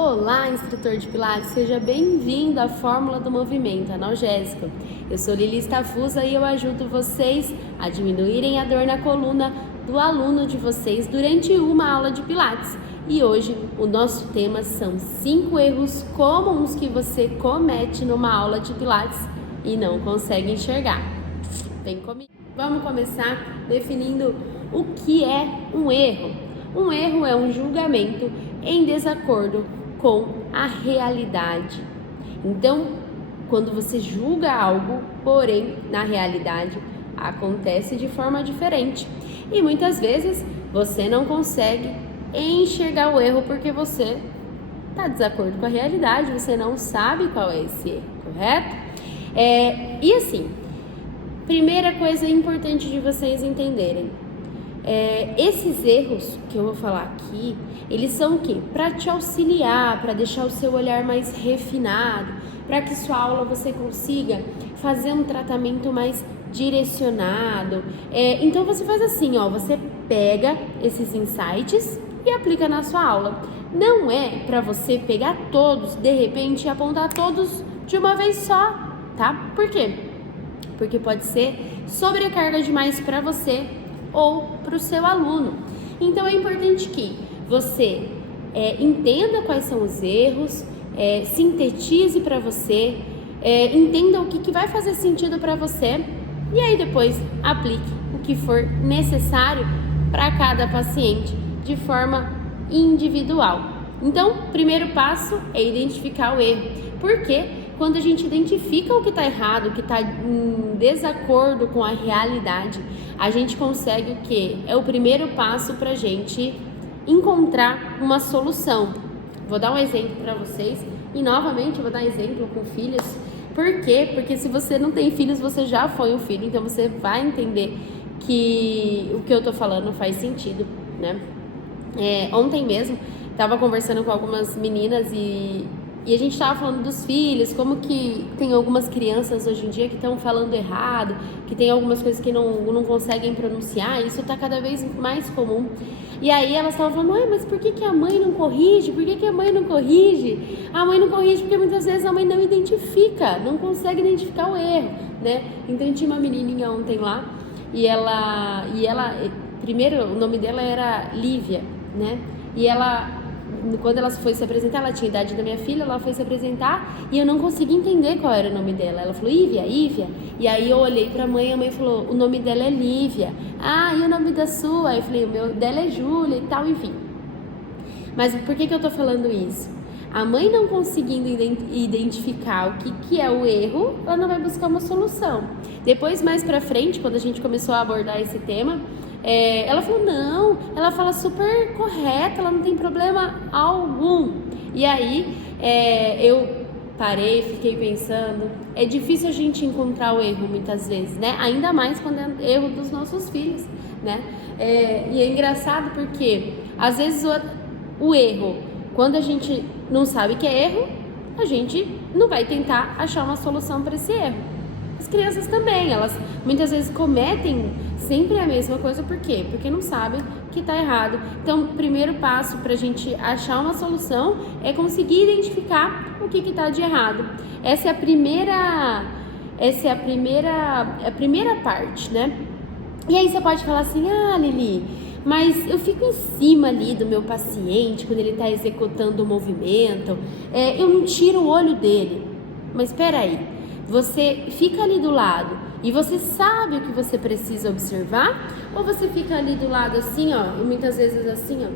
Olá, instrutor de Pilates, seja bem-vindo à Fórmula do Movimento Analgésico. Eu sou Lili Stafusa e eu ajudo vocês a diminuírem a dor na coluna do aluno de vocês durante uma aula de Pilates. E hoje o nosso tema são 5 erros comuns que você comete numa aula de Pilates e não consegue enxergar. Vem comigo. Vamos começar definindo o que é um erro. Um erro é um julgamento em desacordo com a realidade. Então, quando você julga algo, porém, na realidade, acontece de forma diferente. E muitas vezes você não consegue enxergar o erro porque você está de desacordo com a realidade, você não sabe qual é esse erro, correto? E assim, primeira coisa importante de vocês entenderem, esses erros que eu vou falar aqui, eles são o quê? Para te auxiliar, para deixar o seu olhar mais refinado, para que sua aula você consiga fazer um tratamento mais direcionado. Então você faz assim, você pega esses insights e aplica na sua aula. Não é para você pegar todos, de repente, e apontar todos de uma vez só, tá? Por quê? Porque pode ser sobrecarga demais para você ou para o seu aluno. Então é importante que você entenda quais são os erros, sintetize para você, entenda o que vai fazer sentido para você e aí depois aplique o que for necessário para cada paciente de forma individual. Então, primeiro passo é identificar o erro. Por quê? Quando a gente identifica o que está errado, o que está em desacordo com a realidade, a gente consegue o quê? É o primeiro passo para a gente encontrar uma solução. Vou dar um exemplo para vocês e novamente vou dar exemplo com filhos. Por quê? Porque se você não tem filhos, você já foi um filho, então você vai entender que o que eu tô falando faz sentido, né? Ontem mesmo, estava conversando com algumas meninas e a gente estava falando dos filhos, como que tem algumas crianças hoje em dia que estão falando errado, que tem algumas coisas que não conseguem pronunciar, e isso está cada vez mais comum. E aí elas estavam falando, mas por que a mãe não corrige? Por que a mãe não corrige? A mãe não corrige porque muitas vezes a mãe não identifica, não consegue identificar o erro, né? Então tinha uma menininha ontem lá, e ela primeiro o nome dela era Lívia, né? E ela, quando ela foi se apresentar, ela tinha a idade da minha filha, ela foi se apresentar e eu não consegui entender qual era o nome dela. Ela falou, Ívia. E aí eu olhei pra mãe e a mãe falou, o nome dela é Lívia. E o nome da sua? Aí eu falei, o meu dela é Júlia e tal, enfim. Mas por que eu tô falando isso? A mãe não conseguindo identificar o que é o erro, ela não vai buscar uma solução. Depois, mais pra frente, quando a gente começou a abordar esse tema, ela falou, não, ela fala super correta, ela não tem problema algum. E aí, eu parei, fiquei pensando, é difícil a gente encontrar o erro muitas vezes, né? Ainda mais quando é erro dos nossos filhos, né? E é engraçado porque, às vezes, o erro, quando a gente não sabe que é erro, a gente não vai tentar achar uma solução para esse erro. As crianças também, elas muitas vezes cometem sempre a mesma coisa, por quê? Porque não sabem que está errado. Então, o primeiro passo para a gente achar uma solução é conseguir identificar o que está de errado. Essa é a primeira parte, né? E aí você pode falar assim, Lili, mas eu fico em cima ali do meu paciente quando ele está executando o movimento, eu não tiro o olho dele. Mas espera aí, você fica ali do lado e você sabe o que você precisa observar? Ou você fica ali do lado assim, e muitas vezes assim,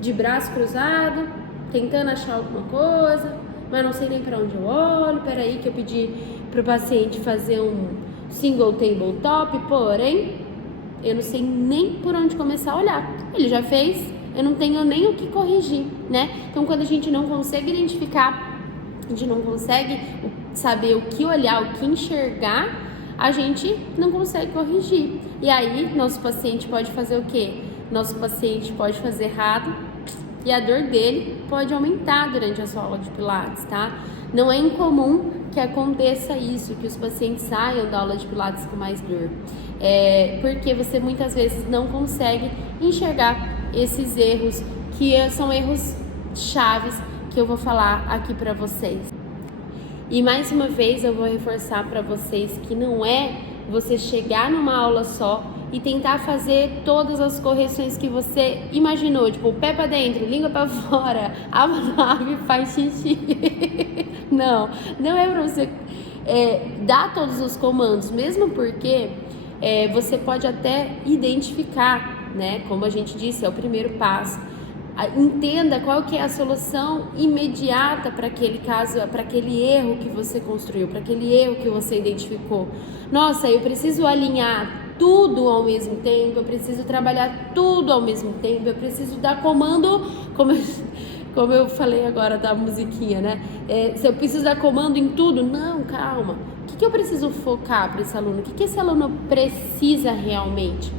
de braço cruzado, tentando achar alguma coisa, mas não sei nem para onde eu olho, peraí que eu pedi pro paciente fazer um single tabletop, porém, eu não sei nem por onde começar a olhar. Ele já fez, eu não tenho nem o que corrigir, né? Então, quando a gente não consegue identificar, a gente não consegue saber o que olhar, o que enxergar, a gente não consegue corrigir. E aí, nosso paciente pode fazer o quê? Nosso paciente pode fazer errado e a dor dele pode aumentar durante a sua aula de Pilates, tá? Não é incomum que aconteça isso, que os pacientes saiam da aula de Pilates com mais dor. Porque você muitas vezes não consegue enxergar esses erros, que são erros chaves que eu vou falar aqui para vocês. E mais uma vez eu vou reforçar para vocês que não é você chegar numa aula só e tentar fazer todas as correções que você imaginou, tipo, pé para dentro, língua para fora, aba na ave, faz xixi. Não é para você dar todos os comandos, mesmo porque você pode até identificar, né? Como a gente disse, é o primeiro passo. Entenda qual que é a solução imediata para aquele caso, para aquele erro que você construiu, para aquele erro que você identificou. Nossa, eu preciso alinhar tudo ao mesmo tempo, eu preciso trabalhar tudo ao mesmo tempo, eu preciso dar comando, como eu falei agora da musiquinha, né? Se eu preciso dar comando em tudo, não, calma. O que eu preciso focar para esse aluno? O que esse aluno precisa realmente?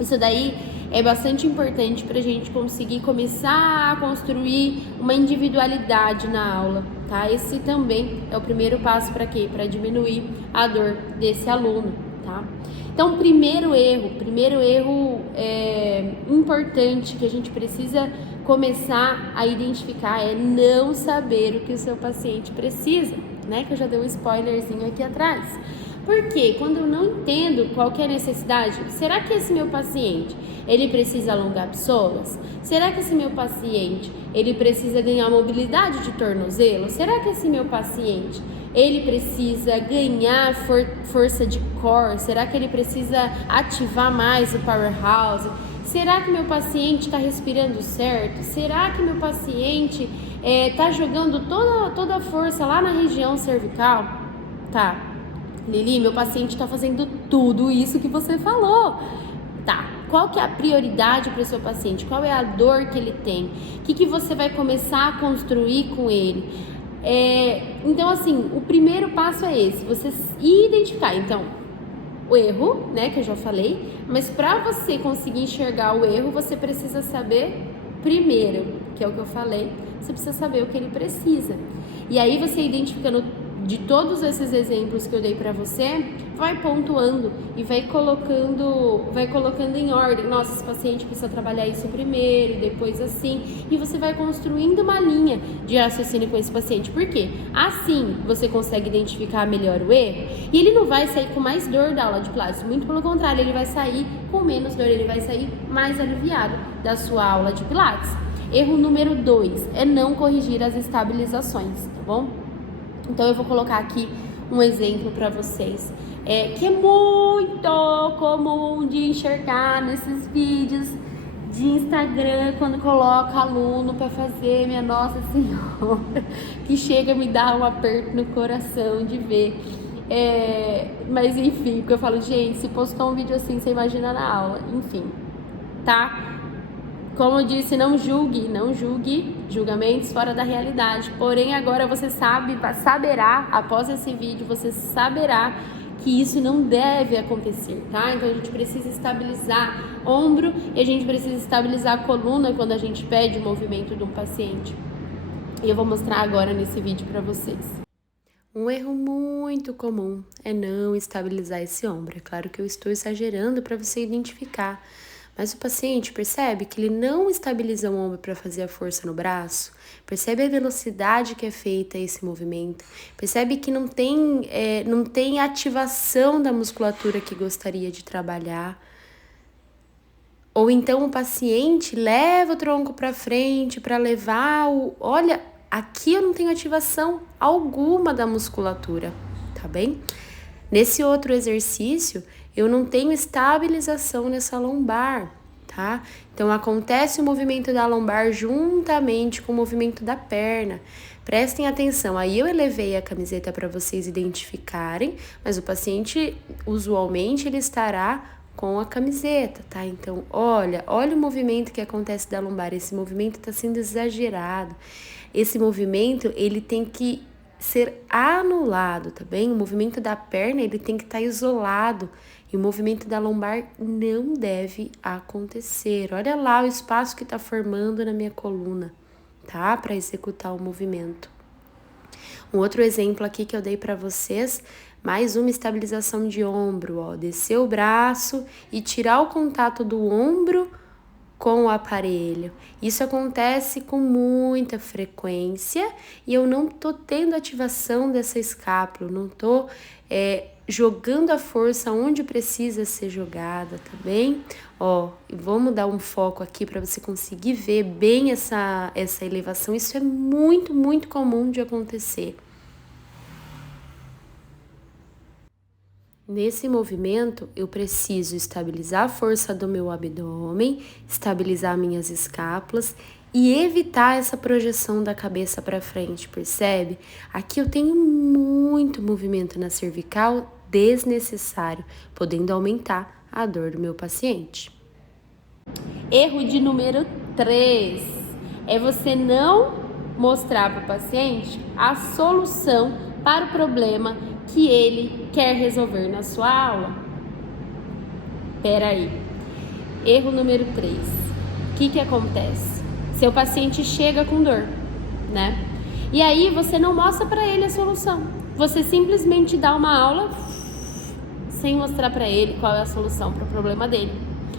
Isso daí é bastante importante para a gente conseguir começar a construir uma individualidade na aula, tá? Esse também é o primeiro passo para quê? Para diminuir a dor desse aluno, tá? Então, primeiro erro importante que a gente precisa começar a identificar é não saber o que o seu paciente precisa, né? Que eu já dei um spoilerzinho aqui atrás. Porque quando eu não entendo qual que é a necessidade, será que esse meu paciente, ele precisa alongar psoas? Será que esse meu paciente, ele precisa ganhar mobilidade de tornozelo? Será que esse meu paciente, ele precisa ganhar força de core? Será que ele precisa ativar mais o powerhouse? Será que meu paciente está respirando certo? Será que meu paciente está jogando toda a força lá na região cervical? Tá. Lili, meu paciente está fazendo tudo isso que você falou. Tá, qual que é a prioridade para o seu paciente? Qual é a dor que ele tem? O que você vai começar a construir com ele? Então, assim, o primeiro passo é esse, você identificar, então, o erro, né, que eu já falei, mas para você conseguir enxergar o erro, você precisa saber primeiro, que é o que eu falei, você precisa saber o que ele precisa. E aí, você identificando de todos esses exemplos que eu dei para você, vai pontuando e vai colocando em ordem. Nossa, esse paciente precisa trabalhar isso primeiro, depois assim, e você vai construindo uma linha de raciocínio com esse paciente. Por quê? Assim você consegue identificar melhor o erro e ele não vai sair com mais dor da aula de Pilates, muito pelo contrário, ele vai sair com menos dor, ele vai sair mais aliviado da sua aula de Pilates. Erro número 2 é não corrigir as estabilizações, tá bom? Então eu vou colocar aqui um exemplo para vocês, que é muito comum de enxergar nesses vídeos de Instagram, quando coloca aluno para fazer, minha Nossa Senhora, que chega a me dar um aperto no coração de ver. Mas enfim, porque eu falo, gente, se postou um vídeo assim, você imagina na aula, enfim, tá? Como eu disse, não julgue julgamentos fora da realidade. Porém, agora você saberá, após esse vídeo, você saberá que isso não deve acontecer, tá? Então, a gente precisa estabilizar ombro e a gente precisa estabilizar a coluna quando a gente pede o movimento de um paciente. E eu vou mostrar agora nesse vídeo para vocês. Um erro muito comum é não estabilizar esse ombro. É claro que eu estou exagerando para você identificar. Mas o paciente percebe que ele não estabiliza o ombro para fazer a força no braço, percebe a velocidade que é feita esse movimento, percebe que não tem ativação da musculatura que gostaria de trabalhar. Ou então o paciente leva o tronco para frente para levar olha, aqui eu não tenho ativação alguma da musculatura, tá bem? Nesse outro exercício, eu não tenho estabilização nessa lombar, tá? Então, acontece o movimento da lombar juntamente com o movimento da perna. Prestem atenção, aí eu elevei a camiseta para vocês identificarem, mas o paciente, usualmente, ele estará com a camiseta, tá? Então, olha o movimento que acontece da lombar, esse movimento está sendo exagerado. Esse movimento, ele tem que ser anulado, tá bem? O movimento da perna, ele tem que estar isolado e o movimento da lombar não deve acontecer. Olha lá o espaço que está formando na minha coluna, tá? Para executar o movimento. Um outro exemplo aqui que eu dei para vocês, mais uma estabilização de ombro, ó. Descer o braço e tirar o contato do ombro com o aparelho. Isso acontece com muita frequência e eu não tô tendo ativação dessa escápula, não tô jogando a força onde precisa ser jogada, tá bem? Vamos dar um foco aqui para você conseguir ver bem essa elevação. Isso é muito, muito comum de acontecer. Nesse movimento, eu preciso estabilizar a força do meu abdômen, estabilizar minhas escápulas e evitar essa projeção da cabeça para frente, percebe? Aqui eu tenho muito movimento na cervical desnecessário, podendo aumentar a dor do meu paciente. Erro de número 3 é você não mostrar para o paciente a solução para o problema que ele quer resolver na sua aula. Peraí. Erro número 3. O que acontece? Seu paciente chega com dor, né? E aí você não mostra para ele a solução. Você simplesmente dá uma aula sem mostrar para ele qual é a solução para o problema dele.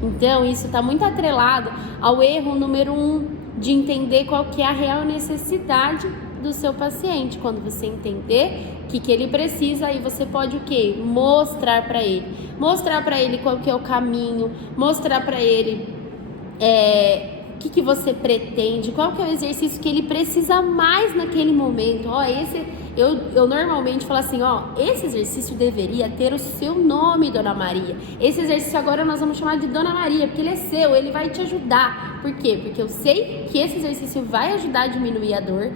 Então, isso está muito atrelado ao erro número 1, de entender qual que é a real necessidade do seu paciente. Quando você entender o que ele precisa, aí você pode o quê? Mostrar para ele. Mostrar para ele qual que é o caminho, mostrar para ele o que você pretende, qual que é o exercício que ele precisa mais naquele momento. Eu normalmente falo assim, esse exercício deveria ter o seu nome, Dona Maria. Esse exercício agora nós vamos chamar de Dona Maria, porque ele é seu, ele vai te ajudar. Por quê? Porque eu sei que esse exercício vai ajudar a diminuir a dor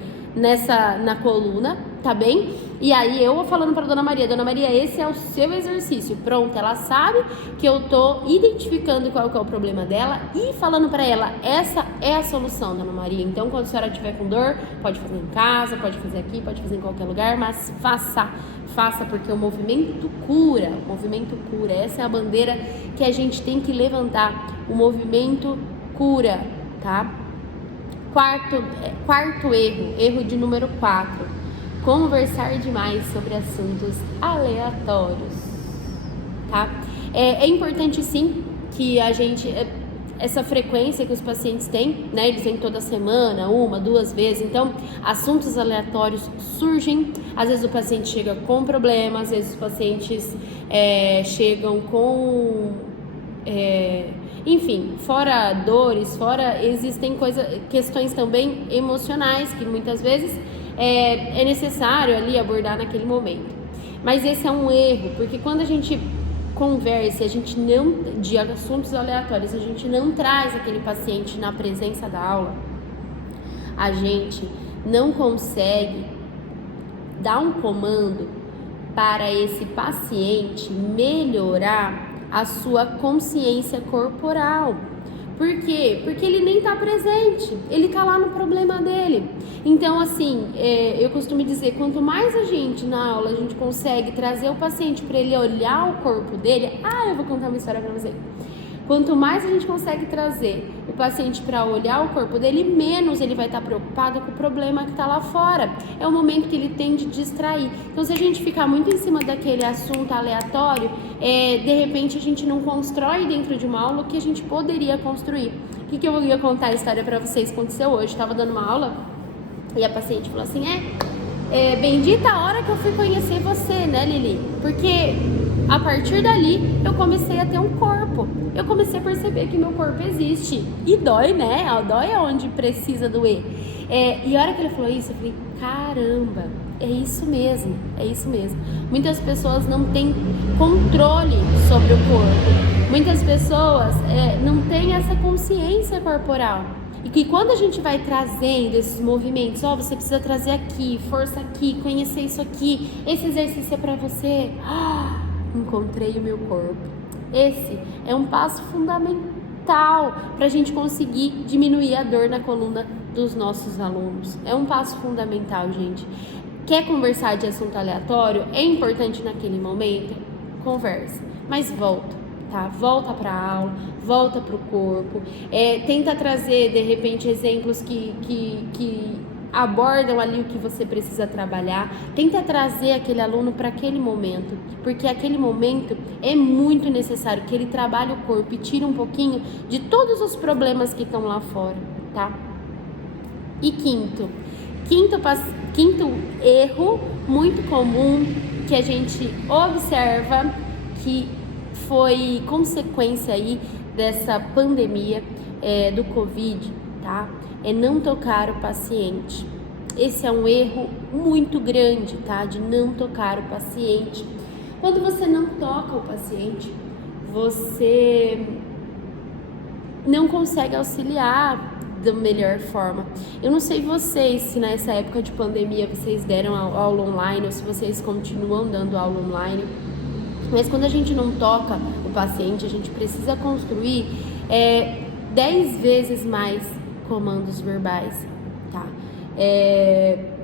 na coluna, tá bem? E aí eu vou falando para Dona Maria, esse é o seu exercício. Pronto, ela sabe que eu tô identificando qual que é o problema dela e falando para ela, essa é a solução, Dona Maria. Então, quando a senhora tiver com dor, pode fazer em casa, pode fazer aqui, pode fazer em qualquer lugar, mas faça porque o movimento cura, essa é a bandeira que a gente tem que levantar, o movimento cura, tá? Quarto erro de número 4, conversar demais sobre assuntos aleatórios, tá? É importante sim que a gente, essa frequência que os pacientes têm, né? Eles têm toda semana, 1, 2 vezes, então assuntos aleatórios surgem, às vezes o paciente chega com problema, às vezes os pacientes chegam com... enfim, fora dores, existem questões também emocionais que muitas vezes é necessário ali abordar naquele momento. Mas esse é um erro, porque quando a gente conversa, de assuntos aleatórios, a gente não traz aquele paciente na presença da aula, a gente não consegue dar um comando para esse paciente melhorar a sua consciência corporal. Por quê? Porque ele nem está presente, ele está lá no problema dele. Então, assim, eu costumo dizer, quanto mais a gente, na aula, a gente consegue trazer o paciente para ele olhar o corpo dele... eu vou contar uma história para você. Quanto mais a gente consegue trazer o paciente para olhar o corpo dele, menos ele vai estar preocupado com o problema que está lá fora. É o momento que ele tende a distrair. Então, se a gente ficar muito em cima daquele assunto aleatório, de repente a gente não constrói dentro de uma aula o que a gente poderia construir. O que eu ia contar a história para vocês que aconteceu hoje? Estava dando uma aula e a paciente falou assim, bendita a hora que eu fui conhecer você, né, Lili? Porque a partir dali eu comecei a ter um corpo. Eu comecei a perceber que meu corpo existe. E dói, né? Dói onde precisa doer. E a hora que ele falou isso, eu falei, caramba, é isso mesmo. Muitas pessoas não têm controle sobre o corpo. Muitas pessoas não têm essa consciência corporal. E que quando a gente vai trazendo esses movimentos, você precisa trazer aqui, força aqui, conhecer isso aqui, esse exercício é pra você. Encontrei o meu corpo. Esse é um passo fundamental para a gente conseguir diminuir a dor na coluna dos nossos alunos. É um passo fundamental, gente. Quer conversar de assunto aleatório? É importante naquele momento? Conversa, mas volta, tá? Volta para a aula, volta para o corpo, tenta trazer, de repente, exemplos que abordam ali o que você precisa trabalhar, tenta trazer aquele aluno para aquele momento, porque aquele momento é muito necessário que ele trabalhe o corpo e tire um pouquinho de todos os problemas que estão lá fora, tá? E quinto erro muito comum que a gente observa que foi consequência aí dessa pandemia do Covid, tá? É não tocar o paciente. Esse é um erro muito grande, tá? De não tocar o paciente. Quando você não toca o paciente, você não consegue auxiliar da melhor forma. Eu não sei vocês se nessa época de pandemia vocês deram aula online ou se vocês continuam dando aula online, mas quando a gente não toca o paciente, a gente precisa construir 10 vezes mais comandos verbais, tá?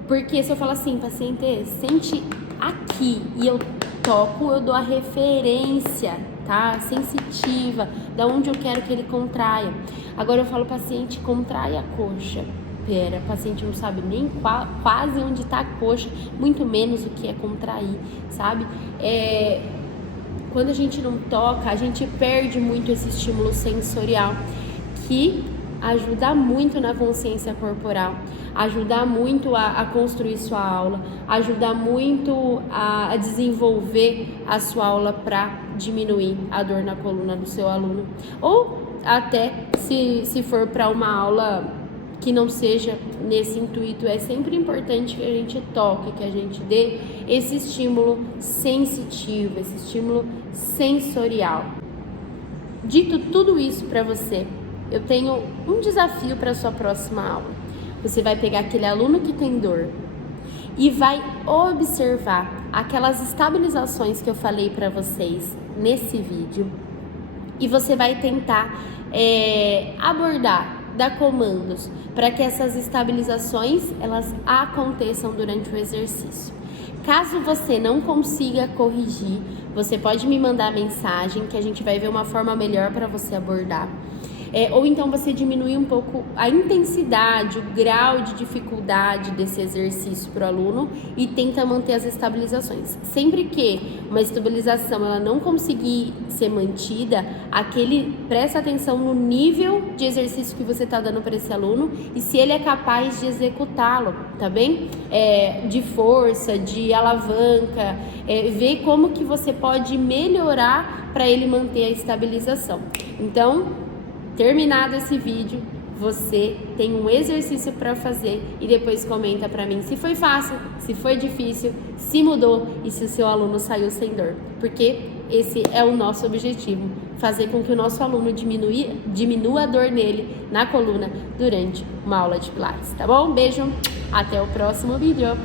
Porque se eu falar assim, paciente, sente aqui, e eu toco, eu dou a referência, tá? Sensitiva, da onde eu quero que ele contraia. Agora eu falo, paciente, contrai a coxa. Pera, o paciente não sabe nem quase onde está a coxa, muito menos o que é contrair, sabe? Quando a gente não toca, a gente perde muito esse estímulo sensorial, que ajuda muito na consciência corporal, ajuda muito a construir sua aula, ajuda muito a desenvolver a sua aula para diminuir a dor na coluna do seu aluno. Ou até se for para uma aula que não seja nesse intuito, é sempre importante que a gente toque, que a gente dê esse estímulo sensitivo, esse estímulo sensorial. Dito tudo isso para você, eu tenho um desafio para a sua próxima aula. Você vai pegar aquele aluno que tem dor e vai observar aquelas estabilizações que eu falei para vocês nesse vídeo, e você vai tentar abordar, dar comandos para que essas estabilizações elas aconteçam durante o exercício. Caso você não consiga corrigir, você pode me mandar mensagem que a gente vai ver uma forma melhor para você abordar. Ou então você diminui um pouco a intensidade, o grau de dificuldade desse exercício para o aluno e tenta manter as estabilizações. Sempre que uma estabilização ela não conseguir ser mantida, presta atenção no nível de exercício que você está dando para esse aluno e se ele é capaz de executá-lo, tá bem? De força, de alavanca, ver como que você pode melhorar para ele manter a estabilização. Então, terminado esse vídeo, você tem um exercício para fazer e depois comenta para mim se foi fácil, se foi difícil, se mudou e se o seu aluno saiu sem dor. Porque esse é o nosso objetivo, fazer com que o nosso aluno diminua a dor nele na coluna durante uma aula de Pilates, tá bom? Beijo, até o próximo vídeo.